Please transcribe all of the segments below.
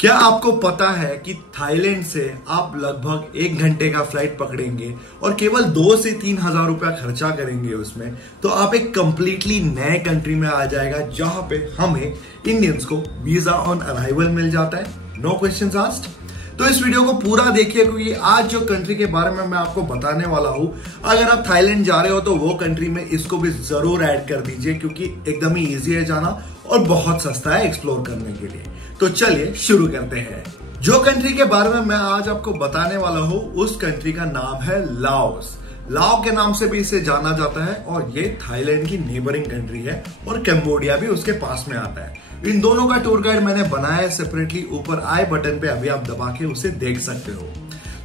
क्या आपको पता है कि थाईलैंड से आप लगभग 1 घंटे का फ्लाइट पकड़ेंगे और केवल 2 से 3 हजार रुपया खर्चा करेंगे उसमें, तो आप एक कंप्लीटली नए कंट्री में आ जाएगा जहां पे हमें इंडियंस को वीजा ऑन अराइवल मिल जाता है। No questions asked. तो इस वीडियो को पूरा देखिए क्योंकि आज जो कंट्री के बारे में मैं आपको बताने वाला हूं, अगर आप थाईलैंड जा रहे हो तो वो कंट्री में इसको भी जरूर ऐड कर दीजिए क्योंकि एकदम ही इजी है जाना और बहुत सस्ता है एक्सप्लोर करने के लिए। तो चलिए शुरू करते हैं। जो कंट्री के बारे में मैं आज आपको बताने वाला हूं उस कंट्री का नाम है लाओस। लाओ के नाम से भी इसे जाना जाता है और ये थाईलैंड की नेबरिंग कंट्री है और कंबोडिया भी उसके पास में आता है। इन दोनों का टूर गाइड मैंने बनाया है सेपरेटली, ऊपर आई बटन पे अभी आप दबा के उसे देख सकते हो।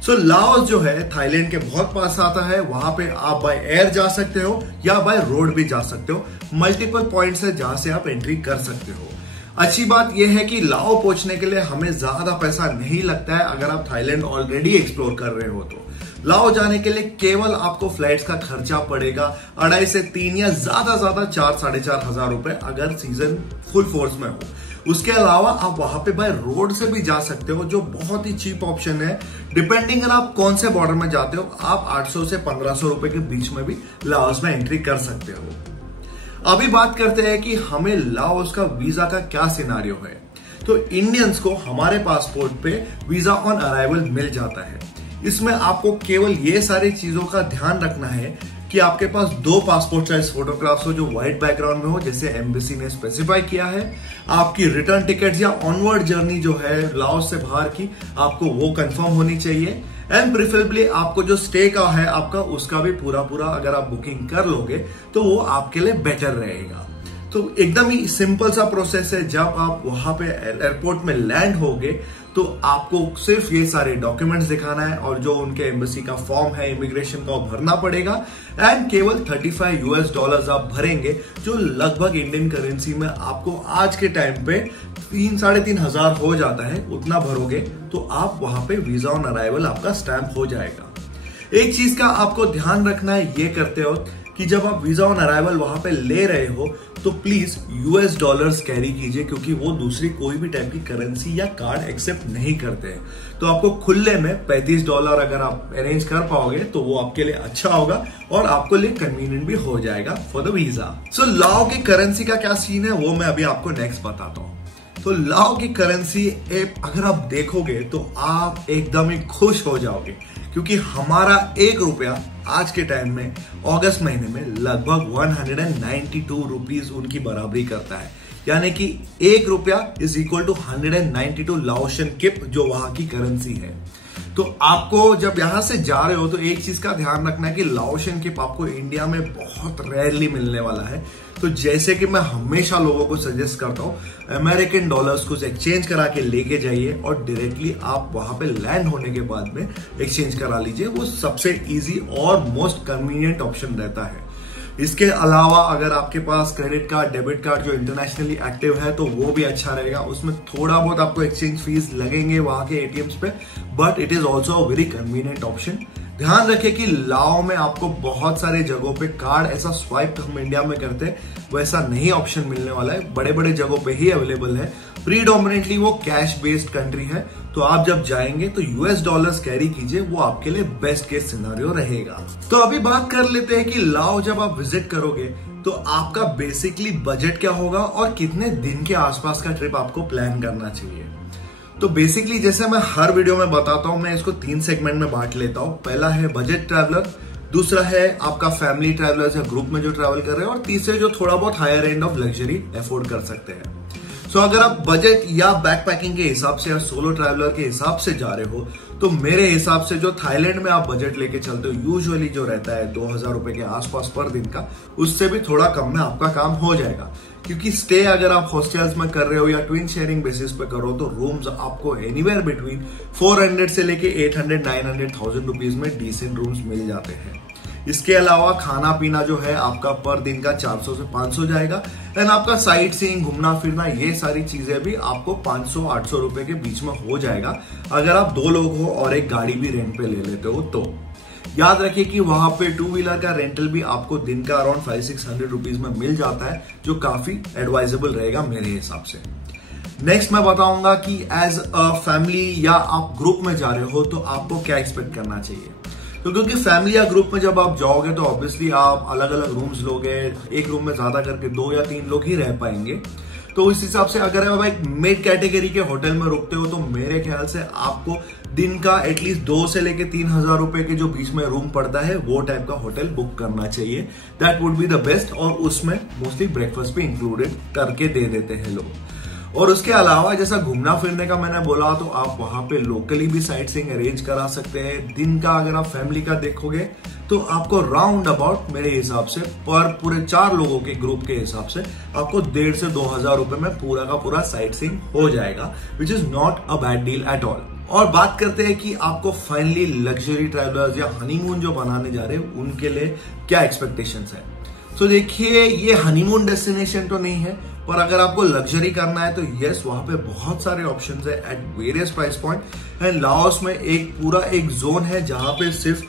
सो लाओस जो है थाईलैंड के बहुत पास आता है। वहां पे आप बाय एयर जा सकते हो या बाय रोड भी जा सकते हो। मल्टीपल पॉइंट्स है जहां से आप एंट्री कर सकते हो। अच्छी बात यह है कि लाओ पहुंचने के लिए हमें ज्यादा पैसा नहीं लगता है अगर आप थाईलैंड ऑलरेडी एक्सप्लोर कर रहे हो तो। लाओ जाने के लिए केवल आपको फ्लाइट्स का खर्चा पड़ेगा 2.5 से 3 या ज्यादा 4-4.5 हजार रुपए अगर सीजन फुल फोर्स में हो। उसके अलावा आप वहां पे बाय रोड से भी जा सकते हो जो बहुत ही चीप ऑप्शन है। डिपेंडिंग अगर आप कौन से बॉर्डर में जाते हो, आप 800 से 1500 रुपए के बीच में भी लाओस में एंट्री कर सकते हो। अभी बात करते हैं कि हमें लाओस का वीजा का क्या सिनारियो है। तो इंडियंस को हमारे पासपोर्ट पे वीजा ऑन अराइवल मिल जाता है। इसमें आपको केवल ये सारी चीजों का ध्यान रखना है कि आपके पास 2 पासपोर्ट साइज फोटोग्राफ्स हो जो व्हाइट बैकग्राउंड में हो, जैसे एम्बेसी ने स्पेसिफाई किया है। आपकी रिटर्न टिकट या ऑनवर्ड जर्नी जो है लाओस से बाहर की, आपको वो कंफर्म होनी चाहिए। एंड प्रिफरेबली आपको जो स्टे का है आपका, उसका भी पूरा अगर आप बुकिंग कर लोगे तो वो आपके लिए बेटर रहेगा। तो एकदम ही सिंपल सा प्रोसेस है। जब आप वहां पे एयरपोर्ट में लैंड होगे तो आपको सिर्फ ये सारे डॉक्यूमेंट्स दिखाना है और जो उनके एम्बेसी का फॉर्म है इमिग्रेशन का वो भरना पड़ेगा। एंड केवल $35 आप भरेंगे जो लगभग इंडियन करेंसी में आपको आज के टाइम पे 3-3.5 हजार हो जाता है। उतना भरोगे तो आप वहां पे वीजा ऑन अराइवल आपका स्टैंप हो जाएगा। एक चीज का आपको ध्यान रखना है ये करते हो कि जब आप वीजा ऑन अराइवल वहां पे ले रहे हो तो प्लीज $US कैरी कीजिए क्योंकि वो दूसरी कोई भी टाइप की करेंसी या कार्ड एक्सेप्ट नहीं करते हैं। तो आपको खुले में $35 अगर आप अरेंज कर पाओगे तो वो आपके लिए अच्छा होगा और आपको लिए कन्वीनियंट भी हो जाएगा फॉर द वीजा। सो लाओ की करेंसी का क्या सीन है वो मैं अभी आपको नेक्स्ट बताता हूँ। तो लाओ की करेंसी अगर आप देखोगे तो आप एकदम ही खुश हो जाओगे क्योंकि हमारा 1 रुपया आज के टाइम में अगस्त महीने में लगभग 192 रुपीज उनकी बराबरी करता है। यानी कि 1 रुपया इज इक्वल टू 192 लाओशियन किप जो वहां की करेंसी है। तो आपको जब यहां से जा रहे हो तो एक चीज का ध्यान रखना है कि लाओशियन किप आपको इंडिया में बहुत रेयरली मिलने वाला है। तो जैसे कि मैं हमेशा लोगों को सजेस्ट करता हूं, अमेरिकन डॉलर्स को एक्सचेंज करा के लेके जाइए और डायरेक्टली आप वहां पे लैंड होने के बाद में एक्सचेंज करा लीजिए। वो सबसे इजी और मोस्ट कन्वीनियंट ऑप्शन रहता है। इसके अलावा अगर आपके पास क्रेडिट कार्ड, डेबिट कार्ड जो इंटरनेशनली एक्टिव है तो वो भी अच्छा रहेगा। उसमें थोड़ा बहुत आपको एक्सचेंज फीस लगेंगे वहां के एटीएम्स पे, but it is also a very convenient option. ध्यान रखें कि लाओ में आपको बहुत सारे जगहों पे कार्ड ऐसा स्वाइप हम इंडिया में करते हैं वैसा नहीं ऑप्शन मिलने वाला है। बड़े बड़े जगहों पे ही अवेलेबल है। प्रीडोमिनेटली वो कैश बेस्ड कंट्री है। तो आप जब जाएंगे तो $US कैरी कीजिए, वो आपके लिए बेस्ट केस सिनेरियो रहेगा। तो अभी बात कर लेते हैं कि लाओ जब आप विजिट करोगे तो आपका बेसिकली बजट क्या होगा और कितने दिन के आसपास का ट्रिप आपको प्लान करना चाहिए। तो बेसिकली जैसे मैं हर वीडियो में बताता हूं, मैं इसको 3 सेगमेंट में बांट लेता हूं। पहला है बजट ट्रैवलर, दूसरा है आपका फैमिली ट्रैवलर्स या ग्रुप में जो ट्रैवल कर रहे हैं, और तीसरे जो थोड़ा बहुत higher end of luxury afford कर सकते हैं। सो अगर आप बजट या बैकपैकिंग के हिसाब से या सोलो ट्रैवलर के हिसाब से जा रहे हो तो मेरे हिसाब से जो थाईलैंड में आप बजट लेके चलते हो यूजुअली जो रहता है 2000 रुपए के आसपास पर दिन का, उससे भी थोड़ा कम में आपका काम हो जाएगा। क्योंकि स्टे अगर आप हॉस्टल्स में कर रहे हो या ट्विन शेयरिंग बेसिस पे करो तो रूम्स आपको एनीवेयर बिटवीन 400 से लेके 800-900,000 रुपीज में डिसेंट रूम्स मिल जाते हैं। इसके अलावा खाना पीना जो है आपका पर दिन का 400 से 500 जाएगा। एंड आपका साइट सीइंग, घूमना फिरना, ये सारी चीजें भी आपको 500-800 रुपए के बीच में हो जाएगा अगर आप 2 लोग हो और एक गाड़ी भी रेंट पे ले लेते हो तो। याद रखिए कि वहां पे 2 व्हीलर का रेंटल भी आपको दिन का अराउंड 500-600 रुपीज में मिल जाता है जो काफी एडवाइजेबल रहेगा मेरे हिसाब से। नेक्स्ट मैं बताऊंगा कि एज अ फैमिली या आप ग्रुप में जा रहे हो तो आपको क्या एक्सपेक्ट करना चाहिए। तो क्योंकि फैमिली या ग्रुप में जब आप जाओगे तो ऑब्वियसली आप अलग अलग रूम्स लोगे, एक रूम में ज्यादा करके 2 या 3 लोग ही रह पाएंगे। तो इस हिसाब से अगर आप एक मिड कैटेगरी के होटल में रुकते हो तो मेरे ख्याल से आपको दिन का एटलीस्ट 2 से लेके 3,000 रुपए के जो बीच में रूम पड़ता है वो टाइप का होटल बुक करना चाहिए। That would be the best. और उसमें मोस्टली ब्रेकफास्ट भी इंक्लूडेड करके दे देते हैं लोग। और उसके अलावा जैसा घूमना फिरने का मैंने बोला तो आप वहां पे लोकली भी साइट सीइंग अरेंज करा सकते हैं। दिन का अगर आप फैमिली का देखोगे तो आपको राउंड अबाउट मेरे हिसाब से पर पूरे 4 लोगों के ग्रुप के हिसाब से आपको 1,500 से 2,000 रुपए में पूरा का पूरा साइट सीइंग हो जाएगा, which is not a bad deal at all. और बात करते हैं कि आपको फाइनली लग्जरी ट्रैवलर्स या हनीमून जो बनाने जा रहे हैं उनके लिए क्या एक्सपेक्टेशंस है। तो देखिए, ये हनीमून डेस्टिनेशन तो नहीं है, पर अगर आपको लग्जरी करना है तो यस, वहां पे बहुत सारे ऑप्शंस है at various price point. And Laos में एक जोन है जहां पे सिर्फ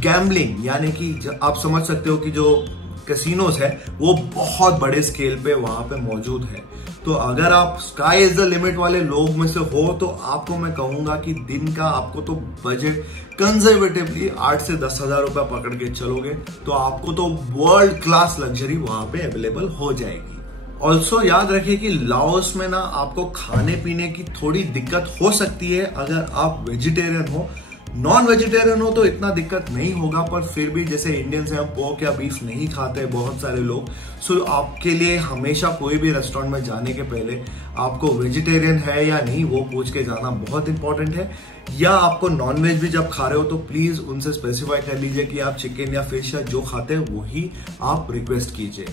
गैम्बलिंग, यानी कि आप समझ सकते हो कि जो कैसीनोज है वो बहुत बड़े स्केल पे वहां पे मौजूद है। तो अगर आप स्काई इज द लिमिट वाले लोग में से हो तो आपको मैं कहूंगा कि दिन का आपको तो बजट कंजर्वेटिवली 8 से 10,000 रुपए पकड़ के चलोगे तो आपको तो वर्ल्ड क्लास लग्जरी वहां पे अवेलेबल हो जाएगी। ऑल्सो याद रखिए कि लाओस में ना आपको खाने पीने की थोड़ी दिक्कत हो सकती है अगर आप वेजिटेरियन हो। नॉन वेजिटेरियन हो तो इतना दिक्कत नहीं होगा, पर फिर भी जैसे इंडियंस हैं, हम पोर्क या बीफ नहीं खाते बहुत सारे लोग। सो आपके लिए हमेशा कोई भी रेस्टोरेंट में जाने के पहले आपको वेजिटेरियन है या नहीं वो पूछ के जाना बहुत इंपॉर्टेंट है। या आपको नॉन वेज भी जब खा रहे हो तो प्लीज उनसे स्पेसिफाई कर लीजिए कि आप चिकन या फिश या जो खाते हैं वही आप रिक्वेस्ट कीजिए।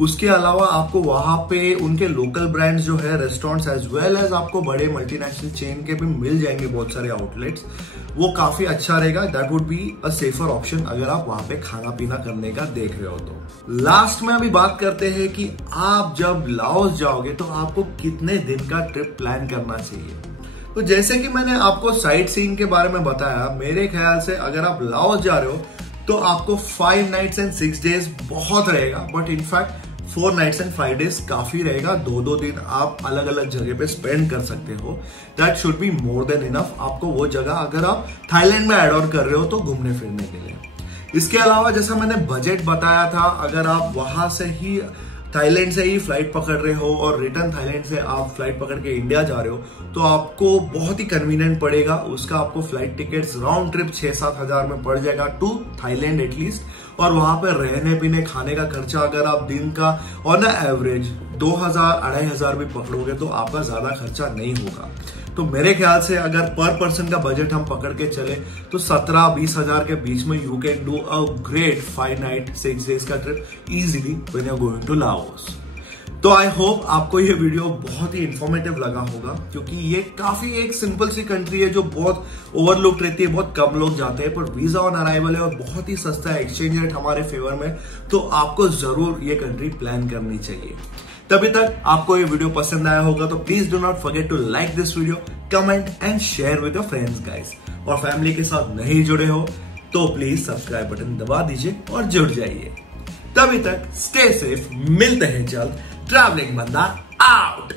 उसके अलावा आपको वहां पे उनके लोकल ब्रांड्स जो है रेस्टोरेंट्स एज वेल एज आपको बड़े मल्टीनेशनल चेन के भी मिल जाएंगे बहुत सारे आउटलेट्स, वो काफी अच्छा रहेगा। That would be a safer option अगर आप वहां पे खाना पीना करने का देख रहे हो तो। लास्ट में अभी बात करते हैं कि आप जब लाओस जाओगे तो आपको कितने दिन का ट्रिप प्लान करना चाहिए। तो जैसे कि मैंने आपको साइट सीइंग के बारे में बताया, मेरे ख्याल से अगर आप लाओस जा रहे हो तो आपको 5 नाइट्स एंड 6 डेज बहुत रहेगा, but in fact 4 nights and 5 days काफी रहेगा। 2-2 दिन आप अलग अलग जगह पे स्पेंड कर सकते हो। That should be more than enough आपको वो जगह अगर आप थाईलैंड में एड ऑन कर रहे हो तो घूमने फिरने के लिए। इसके अलावा जैसा मैंने बजट बताया था, अगर आप वहां से ही थाईलैंड से ही फ्लाइट पकड़ रहे हो और रिटर्न थाईलैंड से आप फ्लाइट पकड़ के इंडिया जा रहे हो तो आपको बहुत ही कन्वीनियंट पड़ेगा। उसका आपको फ्लाइट टिकट्स राउंड ट्रिप 6-7 हजार में पड़ जाएगा टू थाईलैंड एटलीस्ट। और वहां पर रहने पीने खाने का खर्चा अगर आप दिन का ऑन एवरेज 2,000-2,500 भी पकड़ोगे तो आपका ज्यादा खर्चा नहीं होगा। तो मेरे ख्याल से अगर पर पर्सन का बजट हम पकड़ के चले तो 17-20 हजार के बीच में you can do a great 5 night 6 days का trip easily when you are going to Laos. तो आई होप आपको ये वीडियो बहुत ही इंफॉर्मेटिव लगा होगा, क्योंकि ये काफी एक सिंपल सी कंट्री है जो बहुत ओवरलुक्ड रहती है, बहुत कम लोग जाते हैं, पर वीजा ऑन अराइवल है और बहुत ही सस्ता है, एक्सचेंज रेट हमारे फेवर में, तो आपको जरूर ये कंट्री प्लान करनी चाहिए। तभी तक आपको ये वीडियो पसंद आया होगा तो please do not forget to like this video, comment and share with your friends guys. और फैमिली के साथ नहीं जुड़े हो तो प्लीज सब्सक्राइब बटन दबा दीजिए और जुड़ जाइए। तभी तक स्टे सेफ, मिलते हैं जल्द। ट्रैवलिंग बंदा आउट।